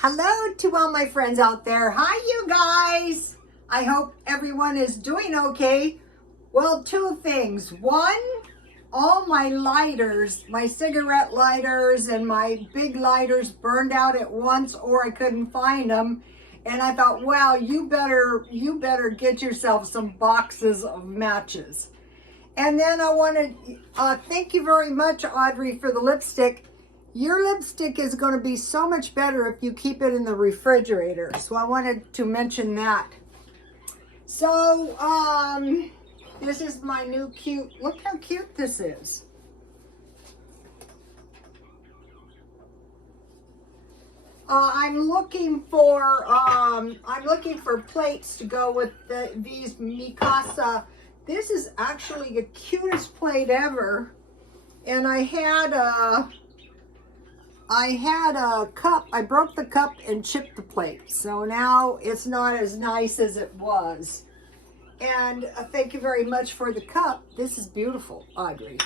Hello to all my friends out there. Hi, you guys. I hope everyone is doing okay. Well, two things. One, all my lighters, my cigarette lighters and my big lighters burned out at once, or I couldn't find them. And I thought, wow, you better get yourself some boxes of matches. And then I want to thank you very much, Audrey, for the lipstick. Your lipstick is going to be so much better if you keep it in the refrigerator. So I wanted to mention that. So, this is my new cute, look how cute this is. I'm looking for plates to go with these Mikasa. This is actually the cutest plate ever. And I had a cup. I broke the cup and chipped the plate. So now it's not as nice as it was. And thank you very much for the cup. This is beautiful, Audrey.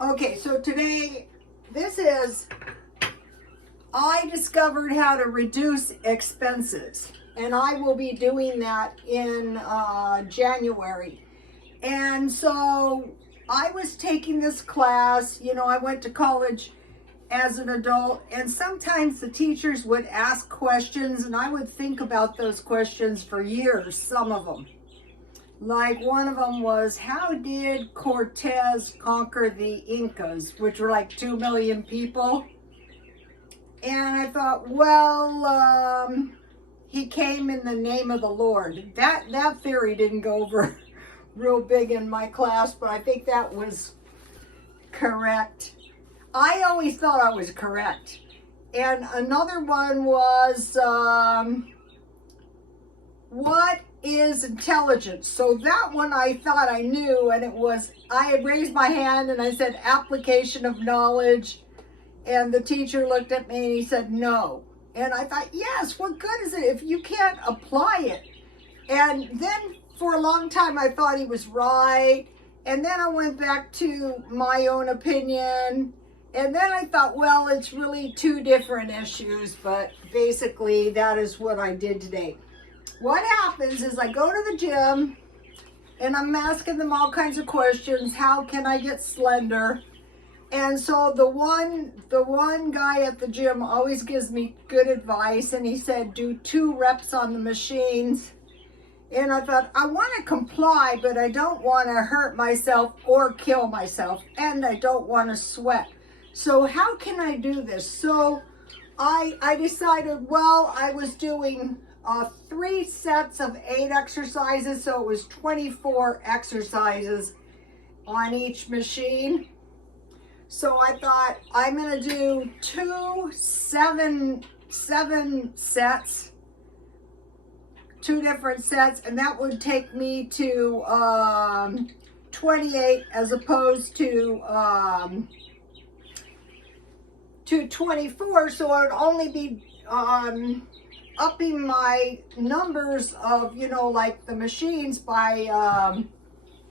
Okay, so today, I discovered how to reduce expenses. And I will be doing that in January. And so I was taking this class. You know, I went to college as an adult, and sometimes the teachers would ask questions and I would think about those questions for years, some of them. Like one of them was, how did Cortez conquer the Incas, which were like 2 million people? And I thought, well, he came in the name of the Lord. That theory didn't go over real big in my class, but I think that was correct. I always thought I was correct. And another one was, what is intelligence? So that one I thought I knew, and it was, I had raised my hand and I said application of knowledge, and the teacher looked at me and he said no. And I thought, yes, what good is it if you can't apply it? And then for a long time I thought he was right, and then I went back to my own opinion. And then I thought, well, it's really two different issues, but basically that is what I did today. What happens is I go to the gym and I'm asking them all kinds of questions. How can I get slender? And so the one guy at the gym always gives me good advice, and he said, do 2 reps on the machines. And I thought, I want to comply, but I don't want to hurt myself or kill myself, and I don't want to sweat. So how can I do this? So I decided, well, I was doing 3 sets of 8 exercises, so it was 24 exercises on each machine. So I thought, I'm going to do 2 7 sets, 2 different sets, and that would take me to 28 as opposed to 24, so I would only be upping my numbers of, you know, like the machines by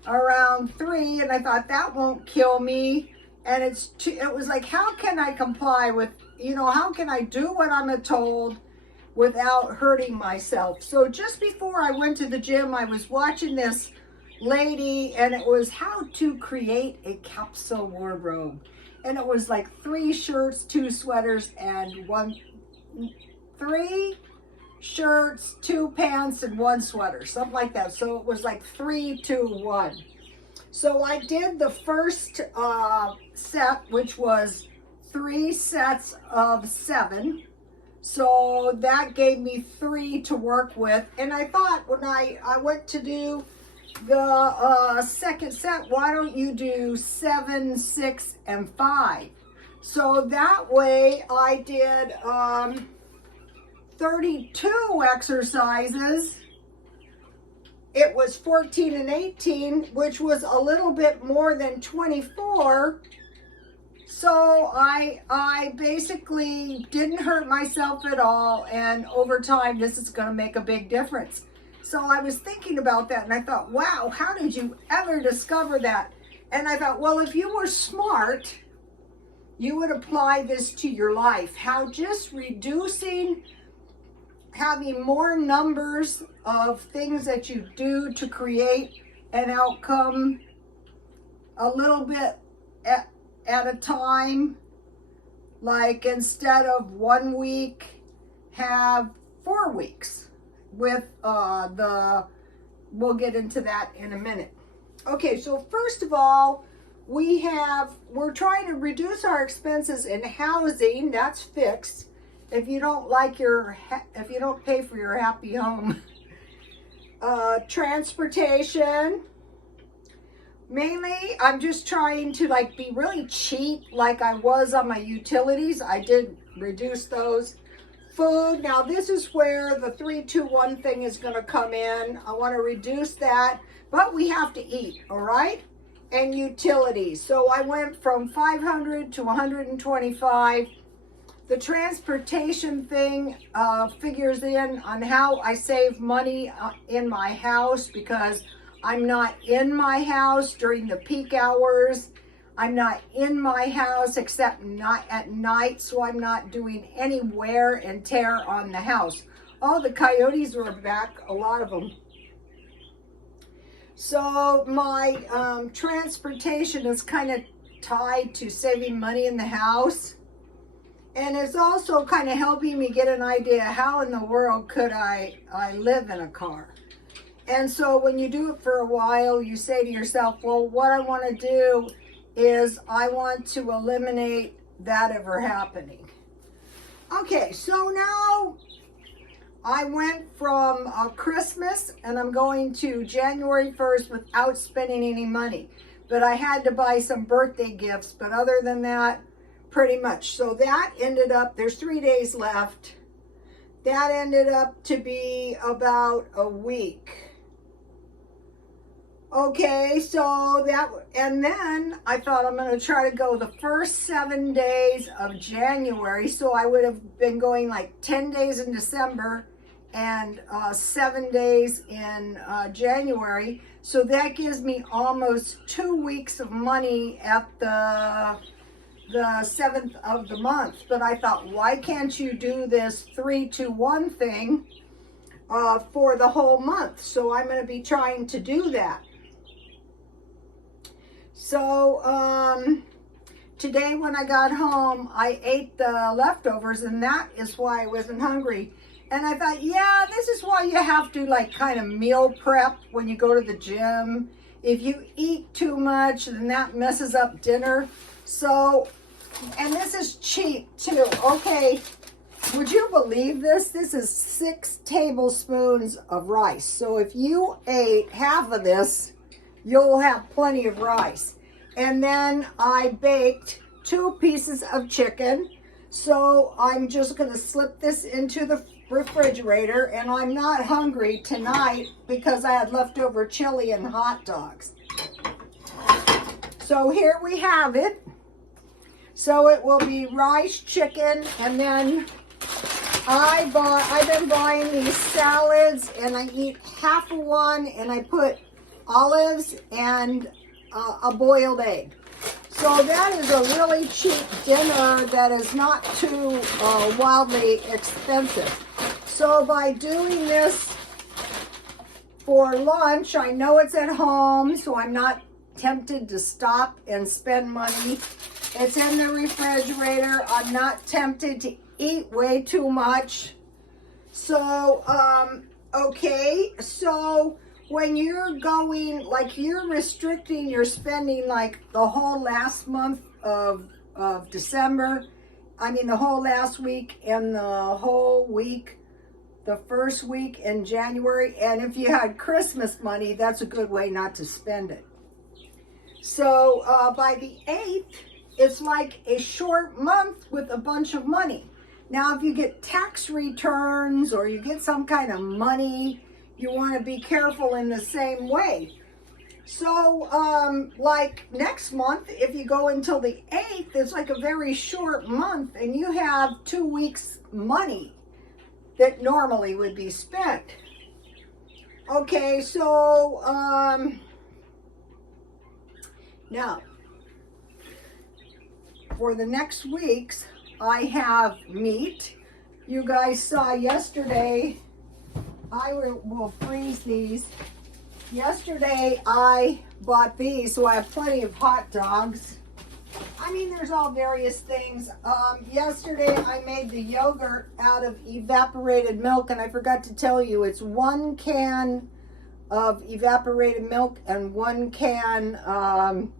around 3, and I thought that won't kill me. And it was like, how can I comply with, you know, how can I do what I'm told without hurting myself? So just before I went to the gym, I was watching this lady, and it was how to create a capsule wardrobe. And it was like 3 shirts, 2 sweaters, and 3 shirts, 2 pants, and 1 sweater, something like that. So it was like 3, 2, 1. So I did the first set, which was 3 sets of 7. So that gave me 3 to work with. And I thought when I went to do the second set, why don't you do 7, 6, and 5? So that way I did 32 exercises. It was 14 and 18, which was a little bit more than 24. So I basically didn't hurt myself at all, and over time this is going to make a big difference. So I was thinking about that, and I thought, wow, how did you ever discover that? And I thought, well, if you were smart, you would apply this to your life. How just reducing, having more numbers of things that you do to create an outcome a little bit at a time. Like instead of 1 week, have 4 weeks with we'll get into that in a minute. Okay, so first of all, we're trying to reduce our expenses in housing. That's fixed. If you don't pay for your happy home. Transportation. Mainly, I'm just trying to like be really cheap like I was on my utilities. I did reduce those. Food, now this is where the 3-2-1 thing is going to come in. I want to reduce that, but we have to eat, all right? And utilities. So I went from 500 to 125. The transportation thing figures in on how I save money in my house, because I'm not in my house during the peak hours. I'm not in my house except not at night, so I'm not doing any wear and tear on the house. Oh, the coyotes were back, a lot of them. So my transportation is kind of tied to saving money in the house. And it's also kind of helping me get an idea, how in the world could I live in a car? And so when you do it for a while, you say to yourself, well, what I want to do is I want to eliminate that ever happening. Okay, so now I went from Christmas and I'm going to January 1st without spending any money. But I had to buy some birthday gifts, but other than that, pretty much. So that ended up, there's 3 days left. That ended up to be about a week. Okay, so and then I thought I'm going to try to go the first 7 days of January. So I would have been going like 10 days in December and 7 days in January. So that gives me almost 2 weeks of money at the 7th of the month. But I thought, why can't you do this 3-2-1 thing for the whole month? So I'm going to be trying to do that. So today when I got home, I ate the leftovers, and that is why I wasn't hungry. And I thought, yeah, this is why you have to like kind of meal prep when you go to the gym. If you eat too much, then that messes up dinner. So, and this is cheap too. Okay, would you believe this? This is 6 tablespoons of rice. So if you ate half of this, you'll have plenty of rice. And then I baked 2 pieces of chicken. So I'm just going to slip this into the refrigerator, and I'm not hungry tonight because I had leftover chili and hot dogs. So here we have it. So it will be rice, chicken, and then I've been buying these salads, and I eat half of one, and I put olives and a boiled egg. So that is a really cheap dinner that is not too wildly expensive. So by doing this for lunch, I know it's at home, so I'm not tempted to stop and spend money. It's in the refrigerator. I'm not tempted to eat way too much. So, okay, so when you're going, like you're restricting your spending like the whole last month of December, I mean the whole last week and the whole week, the first week in January, and if you had Christmas money, that's a good way not to spend it. So by the 8th, it's like a short month with a bunch of money. Now if you get tax returns or you get some kind of money, you want to be careful in the same way. So, like next month, if you go until the 8th, it's like a very short month, and you have 2 weeks' money that normally would be spent. Okay, so, now, for the next weeks, I have meat. You guys saw yesterday, I will freeze these. Yesterday I bought these, so I have plenty of hot dogs. I mean, there's all various things. Yesterday I made the yogurt out of evaporated milk, and I forgot to tell you, it's 1 can of evaporated milk and 1 can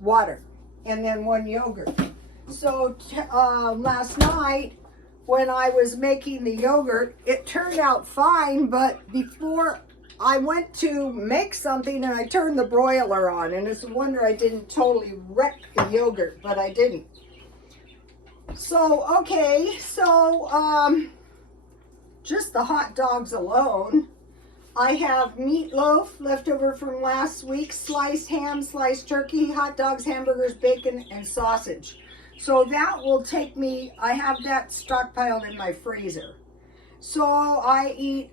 water, and then 1 yogurt. So last night when I was making the yogurt, it turned out fine, but before I went to make something and I turned the broiler on, and it's a wonder I didn't totally wreck the yogurt, but I didn't. So, okay, so just the hot dogs alone. I have meatloaf left over from last week, sliced ham, sliced turkey, hot dogs, hamburgers, bacon, and sausage. So that will take me, I have that stockpiled in my freezer. So I eat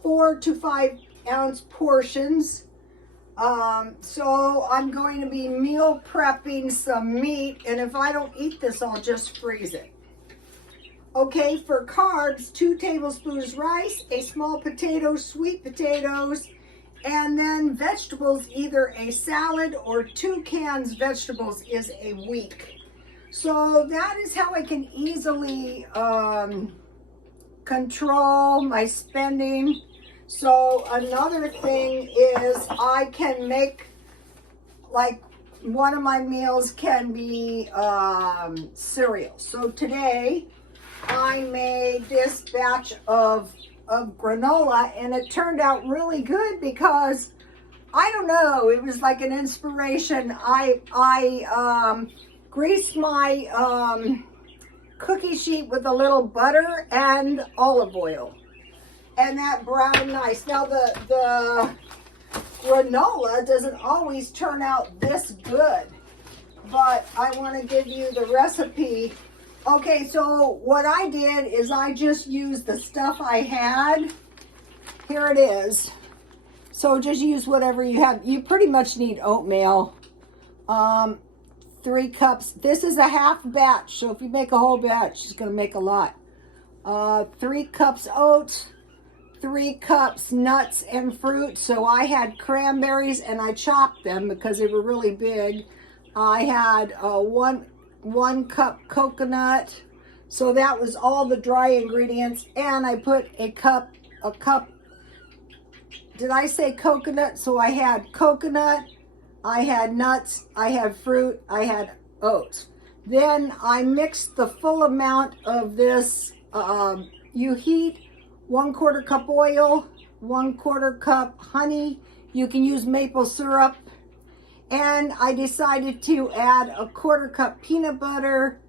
4 to 5 ounce portions. So I'm going to be meal prepping some meat, and if I don't eat this, I'll just freeze it. Okay, for carbs, 2 tablespoons rice, a small potato, sweet potatoes, and then vegetables, either a salad or 2 cans vegetables is a week. So that is how I can easily control my spending. So another thing is I can make, like, one of my meals can be cereal. So today I made this batch of granola, and it turned out really good because, I don't know, it was like an inspiration. I greased my cookie sheet with a little butter and olive oil, and that browned nice. Now the granola doesn't always turn out this good, but I want to give you the recipe. Okay, so what I did is I just used the stuff I had. Here it is. So just use whatever you have. You pretty much need oatmeal. 3 cups. This is a half batch, so if you make a whole batch, it's going to make a lot. 3 cups oats, 3 cups nuts and fruit. So I had cranberries, and I chopped them because they were really big. I had 1 cup coconut, so that was all the dry ingredients, and I put a cup, did I say coconut? So I had coconut, I had nuts, I had fruit, I had oats. Then I mixed the full amount of this. You heat 1/4 cup oil, 1/4 cup honey. You can use maple syrup. And I decided to add 1/4 cup peanut butter,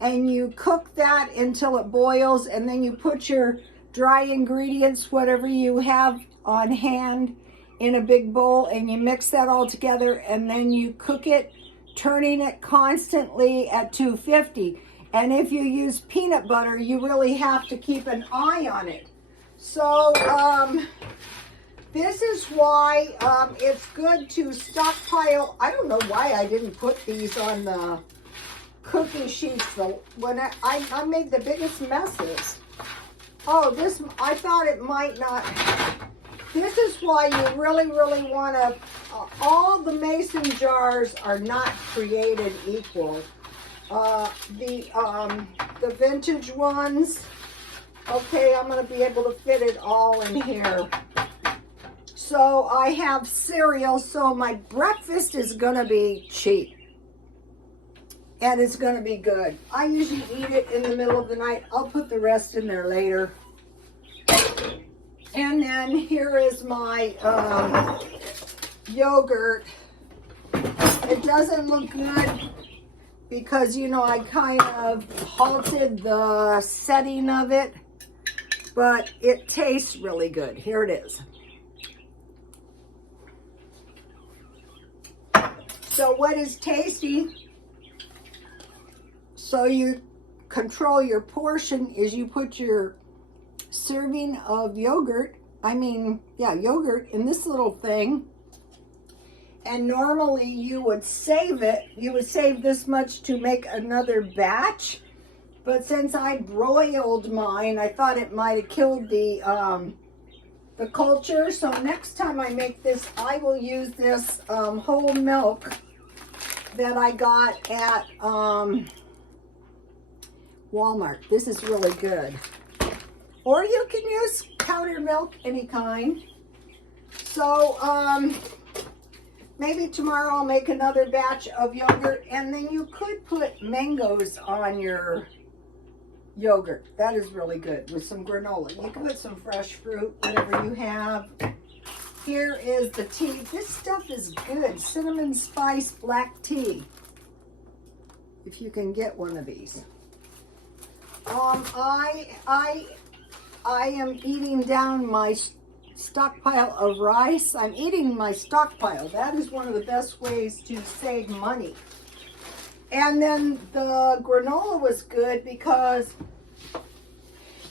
and you cook that until it boils, and then you put your dry ingredients, whatever you have on hand, in a big bowl, and you mix that all together, and then you cook it, turning it constantly at 250. And if you use peanut butter, you really have to keep an eye on it. So this is why it's good to stockpile. I don't know why I didn't put these on the cookie sheets. So when I made the biggest messes. Oh, this, I thought it might not. This is why you really, really want to, all the mason jars are not created equal. The vintage ones, okay, I'm going to be able to fit it all in here. So I have cereal, so my breakfast is going to be cheap. And it's going to be good. I usually eat it in the middle of the night. I'll put the rest in there later. And then here is my yogurt. It doesn't look good because, you know, I kind of halted the setting of it. But it tastes really good. Here it is. So what is tasty, so you control your portion, is you put your serving of yogurt, yogurt in this little thing, And normally you would save it. You would save this much to make another batch. But since I broiled mine, I thought it might have killed the culture. So next time I make this, I will use this whole milk that I got at Walmart. This is really good. Or you can use powdered milk, any kind. So maybe tomorrow I'll make another batch of yogurt, and then you could put mangoes on your yogurt. That is really good with some granola. You can put some fresh fruit, whatever you have. Here is the tea. This stuff is good. Cinnamon spice black tea. If you can get one of these. I am eating down my stockpile of rice. I'm eating my stockpile. That is one of the best ways to save money. And then the granola was good because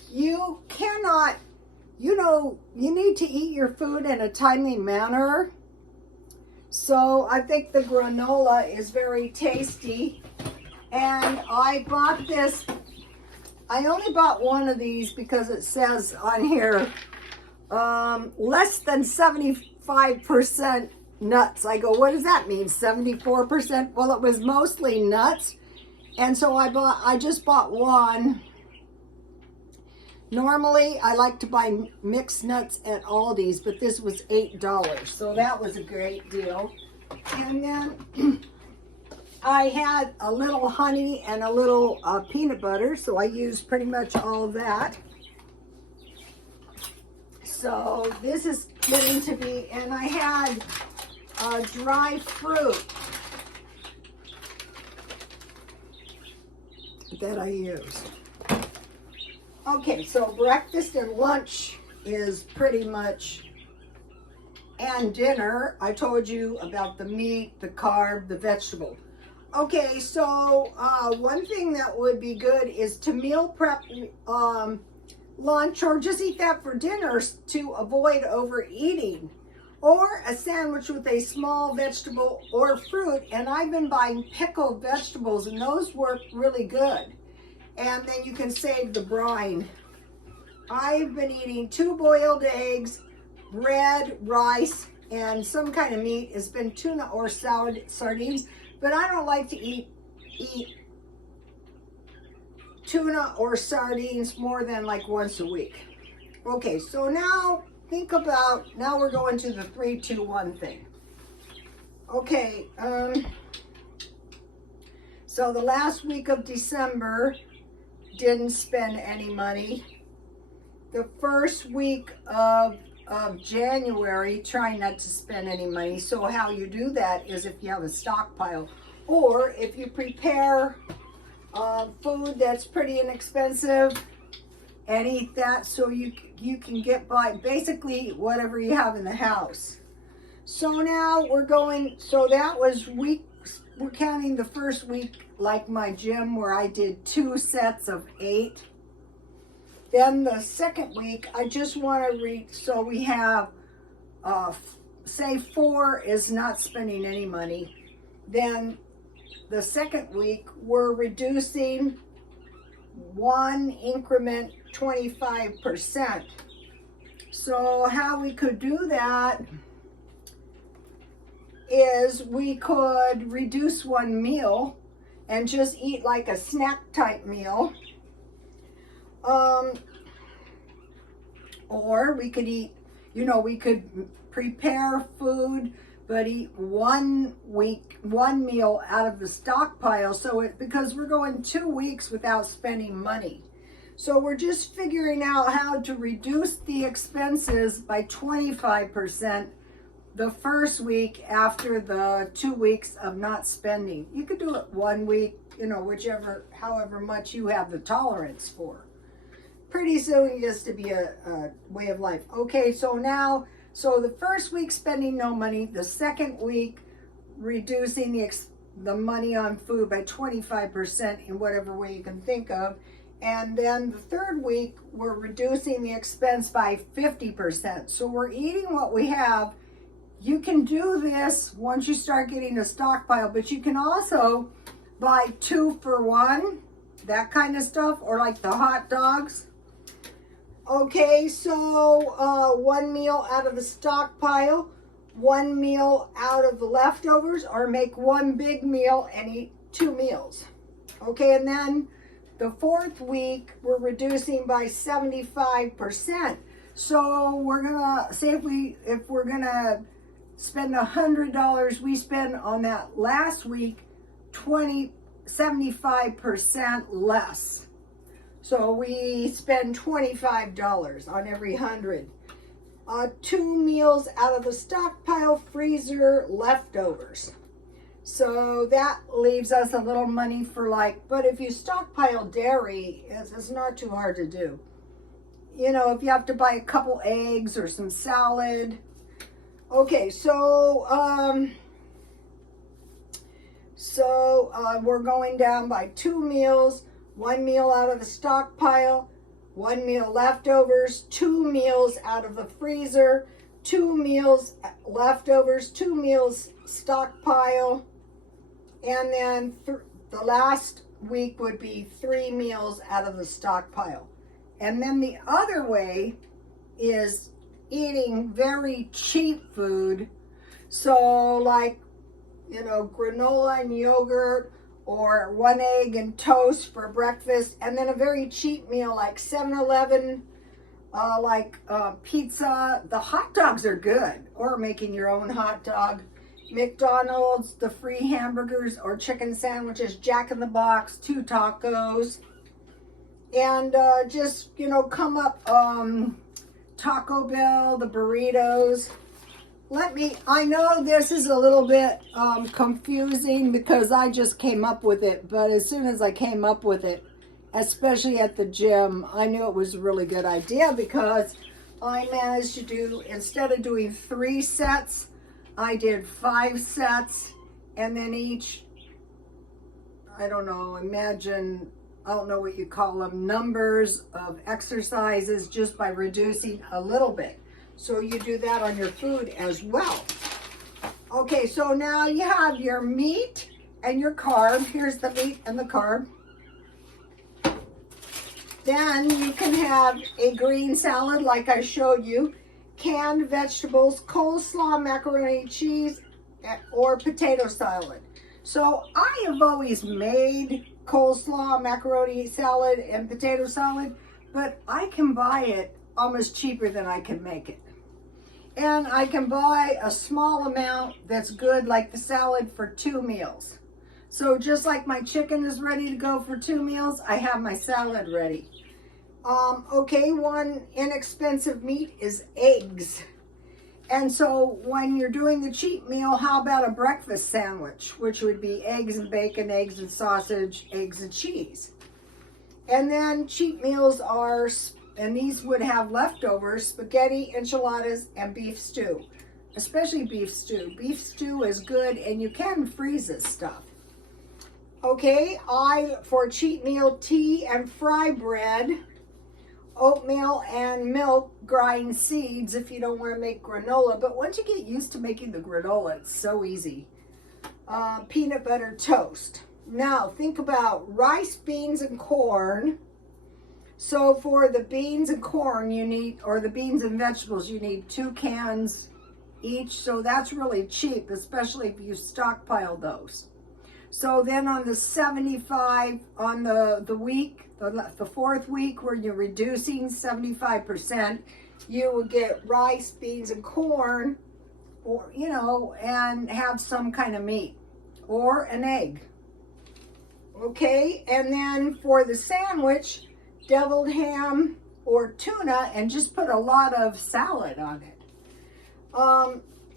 you cannot, you know, you need to eat your food in a timely manner. So I think the granola is very tasty. And I bought this, I only bought one of these because it says on here, less than 75% nuts. I go, what does that mean? 74%? Well, it was mostly nuts. And so I just bought one. Normally, I like to buy mixed nuts at Aldi's, but this was $8. So that was a great deal. And then I had a little honey and a little peanut butter. So I used pretty much all of that. So this is getting to be, and I had dry fruit that I used. Okay, so breakfast and lunch is pretty much, and dinner, I told you about the meat, the carb, the vegetable. Okay, so one thing that would be good is to meal prep lunch, or just eat that for dinner to avoid overeating, or a sandwich with a small vegetable or fruit. And I've been buying pickled vegetables, and those work really good. And then you can save the brine. I've been eating 2 boiled eggs, bread, rice, and some kind of meat. It's been tuna or sardines, but I don't like to eat tuna or sardines more than like once a week. Okay, so now think about, now we're going to the 3, 2, 1 thing. Okay, so the last week of December, didn't spend any money. The first week of January, try not to spend any money. So how you do that is if you have a stockpile, or if you prepare food that's pretty inexpensive and eat that, so you can get by basically whatever you have in the house. So now we're going, so that was we're counting the first week like my gym where I did 2 sets of 8. Then the second week, I just want to read, so we have, say 4 is not spending any money. Then the second week, we're reducing 1 increment 25%. So how we could do that is we could reduce 1 meal and just eat like a snack type meal. Or we could eat, you know, we could prepare food, but eat 1 meal out of the stockpile. So because we're going 2 weeks without spending money. So we're just figuring out how to reduce the expenses by 25% the first week after the 2 weeks of not spending. You could do it 1 week, you know, however much you have the tolerance for. Pretty soon it gets to be a way of life. Okay, so now, so the first week spending no money, the second week reducing the money on food by 25% in whatever way you can think of. And then the third week, we're reducing the expense by 50%. So we're eating what we have You can do this once you start getting a stockpile, but you can also buy 2 for 1, that kind of stuff, or like the hot dogs. Okay, so 1 meal out of the stockpile, 1 meal out of the leftovers, or make 1 big meal and eat 2 meals. Okay, and then the 4th week, we're reducing by 75%. So we're gonna say if we're gonna spend $100, we spend on that last week 75% less. So we spend $25 on every 100. 2 meals out of the stockpile, freezer, leftovers. So that leaves us a little money for but if you stockpile dairy, it's not too hard to do. You know, if you have to buy a couple eggs or some salad. Okay, so we're going down by 2 meals, 1 meal out of the stockpile, 1 meal leftovers, 2 meals out of the freezer, 2 meals leftovers, 2 meals stockpile, and then the last week would be 3 meals out of the stockpile. And then the other way is eating very cheap food. So granola and yogurt, or 1 egg and toast for breakfast, and then a very cheap meal like 7-Eleven, pizza. The hot dogs are good, or making your own hot dog. McDonald's, the free hamburgers or chicken sandwiches, Jack in the Box, 2 tacos, and just, come up, Taco Bell, the burritos. I know this is a little bit confusing because I just came up with it, but as soon as I came up with it, especially at the gym, I knew it was a really good idea because I managed to do, instead of doing 3 sets, I did 5 sets, and then each, I don't know what you call them, numbers of exercises just by reducing a little bit. So you do that on your food as well. Okay, so now you have your meat and your carb. Here's the meat and the carb. Then you can have a green salad like I showed you, canned vegetables, coleslaw, macaroni and cheese, or potato salad. So I have always made coleslaw, macaroni salad, and potato salad, but I can buy it almost cheaper than I can make it. And I can buy a small amount that's good, like the salad, for 2 meals. So just like my chicken is ready to go for 2 meals, I have my salad ready. Okay, one inexpensive meat is eggs. And so when you're doing the cheap meal, how about a breakfast sandwich, which would be eggs and bacon, eggs and sausage, eggs and cheese. And then cheap meals are, and these would have leftovers, spaghetti, enchiladas, and beef stew. Especially beef stew. Beef stew is good, and you can freeze this stuff. Okay, for a cheat meal, tea and fry bread, oatmeal and milk, grind seeds if you don't want to make granola. But once you get used to making the granola, it's so easy. Peanut butter toast. Now, think about rice, beans, and corn. So for the beans and corn, or the beans and vegetables, you need 2 cans each. So that's really cheap, especially if you stockpile those. So then on the 75, on the week, the 4th week, where you're reducing 75%, you would get rice, beans, and corn, or, and have some kind of meat, or an egg. Okay, and then for the sandwich, deviled ham or tuna, and just put a lot of salad on it.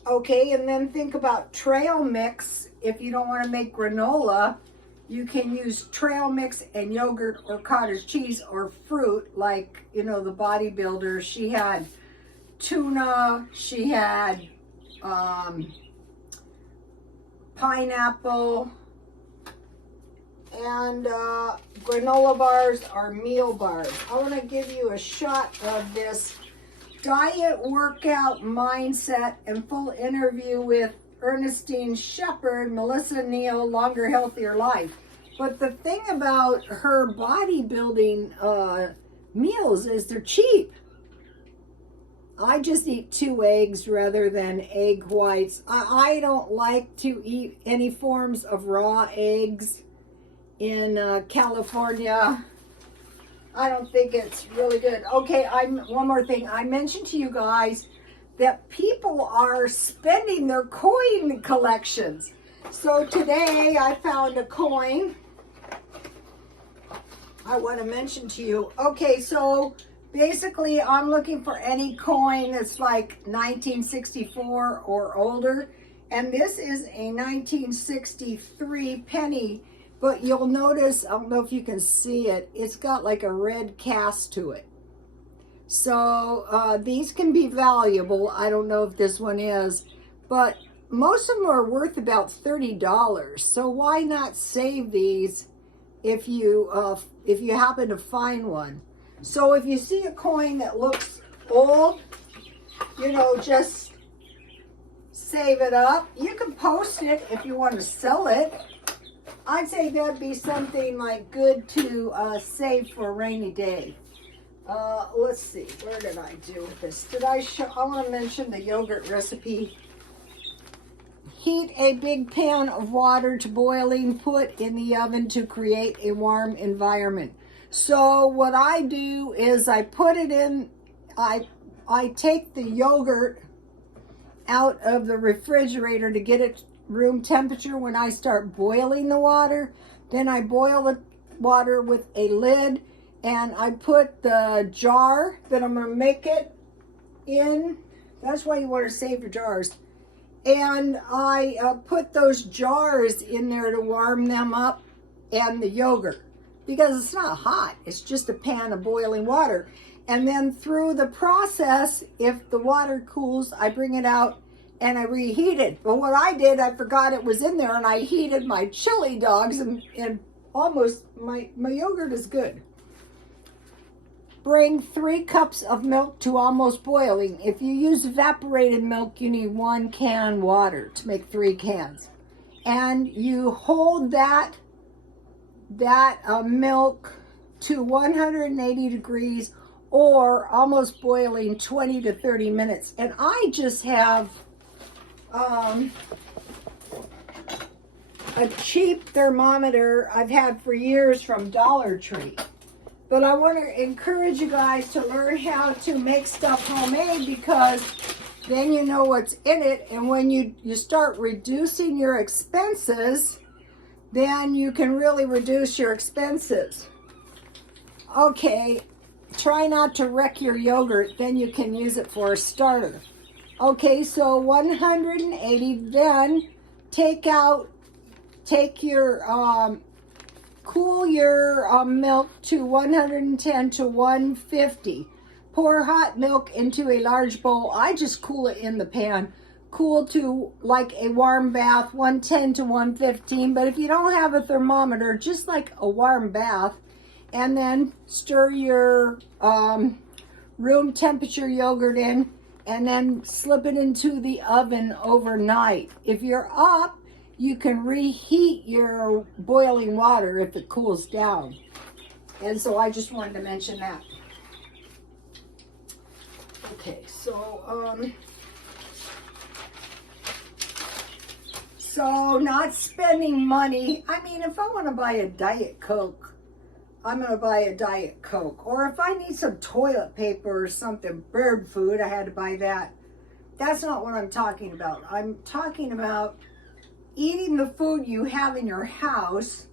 Okay, and then think about trail mix. If you don't want to make granola, you can use trail mix and yogurt or cottage cheese or fruit, like, the bodybuilder. She had tuna, she had pineapple, and granola bars are meal bars. I want to give you a shot of this diet, workout, mindset, and full interview with Ernestine Shepherd, Melissa Neal, Longer, Healthier Life. But the thing about her bodybuilding meals is they're cheap. I just eat 2 eggs rather than egg whites. I don't like to eat any forms of raw eggs in California. I don't think it's really good. Okay, one more thing. I mentioned to you guys that people are spending their coin collections. So today I found a coin I want to mention to you. Okay, so basically I'm looking for any coin that's like 1964 or older. And this is a 1963 penny. But you'll notice, I don't know if you can see it, it's got like a red cast to it. So these can be valuable. I don't know if this one is, but most of them are worth about $30. So why not save these if you happen to find one? So if you see a coin that looks old, you know, just save it up. You can post it if you want to sell it. I'd say that'd be something like good to save for a rainy day. Let's see, where did I do with this? Did I show? I want to mention the yogurt recipe. Heat a big pan of water to boiling. Put in the oven to create a warm environment. So what I do is I put it in. I take the yogurt out of the refrigerator to get it room temperature when I start boiling the water. Then I boil the water with a lid, and I put the jar that I'm going to make it in. That's why you want to save your jars. And I put those jars in there to warm them up, and the yogurt, because it's not hot. It's just a pan of boiling water. And then through the process, if the water cools, I bring it out and I reheat it. But what I did, I forgot it was in there, and I heated my chili dogs, and almost my yogurt is good. Bring 3 cups of milk to almost boiling. If you use evaporated milk, you need 1 can water to make 3 cans. And you hold that milk to 180 degrees or almost boiling 20 to 30 minutes. And I just have a cheap thermometer I've had for years from Dollar Tree. But I want to encourage you guys to learn how to make stuff homemade, because then you know what's in it. And when you start reducing your expenses, then you can really reduce your expenses. Okay, try not to wreck your yogurt, then you can use it for a starter. Okay, so 180, then cool your milk to 110 to 150. Pour hot milk into a large bowl. I just cool it in the pan. Cool to like a warm bath, 110 to 115. But if you don't have a thermometer, just like a warm bath. And then stir your room temperature yogurt in, and then slip it into the oven overnight. If you're up, you can reheat your boiling water if it cools down. And so I just wanted to mention that. Okay, so not spending money. I mean, if I want to buy a Diet Coke, I'm going to buy a Diet Coke. Or if I need some toilet paper or something, bird food, I had to buy that. That's not what I'm talking about. I'm talking about eating the food you have in your house.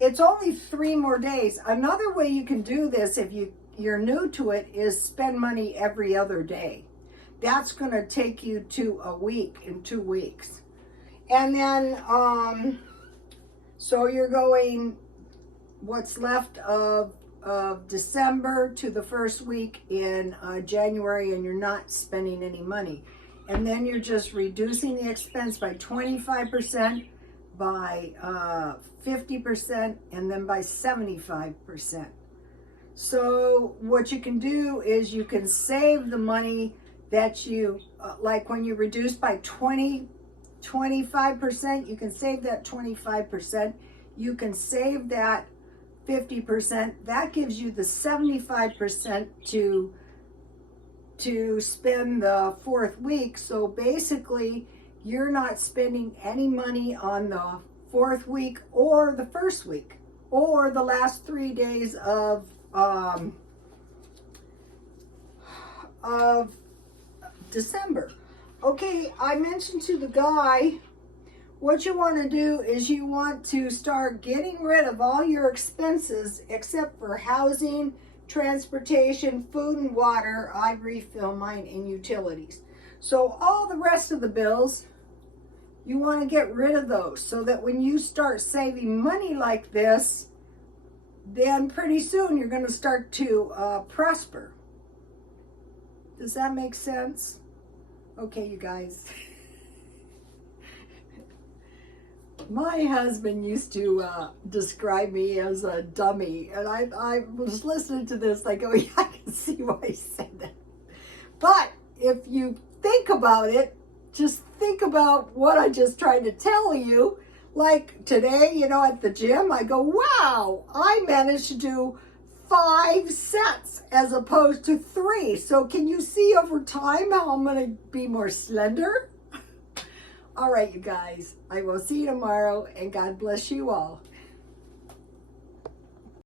It's only 3 more days. Another way you can do this, if you're new to it, is spend money every other day. That's going to take you to a week in 2 weeks. And then, so you're going what's left of December to the first week in January, and you're not spending any money. And then you're just reducing the expense by 25%, by 50%, and then by 75%. So what you can do is you can save the money that you, like when you reduce by 25%, you can save that 25%. You can save that 50%. That gives you the 75% to spend the 4th week. So basically, you're not spending any money on the 4th week or the 1st week or the last 3 days of December. Okay, I mentioned to the guy, what you want to do is you want to start getting rid of all your expenses except for housing, transportation, food and water. I refill mine, and utilities. So all the rest of the bills, you want to get rid of those so that when you start saving money like this, then pretty soon you're going to start to prosper. Does that make sense? Okay, you guys. My husband used to describe me as a dummy, and I was listening to this, like, oh yeah, I can see why he said that. But if you think about it, just think about what I just tried to tell you. Like today, you know, at the gym, I go, wow, I managed to do 5 sets as opposed to 3. So can you see over time how I'm going to be more slender? All right, you guys, I will see you tomorrow, and God bless you all.